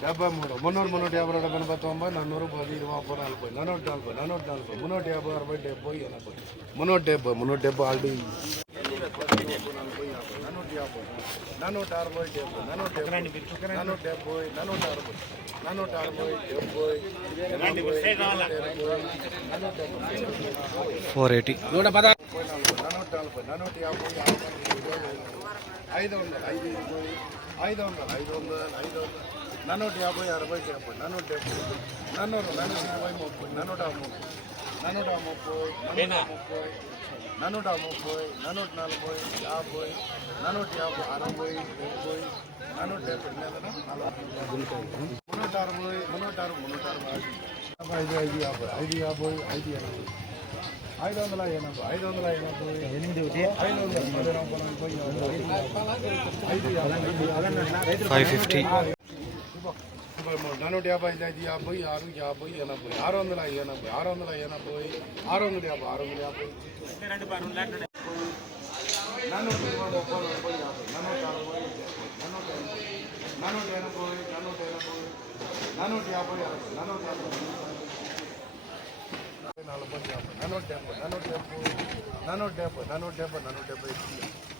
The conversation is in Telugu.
73 300 350 400 10 20 40 40 440 440 350 70 80 370 ఆల్రెడీ 480 550 450 5 50 6 50 80 470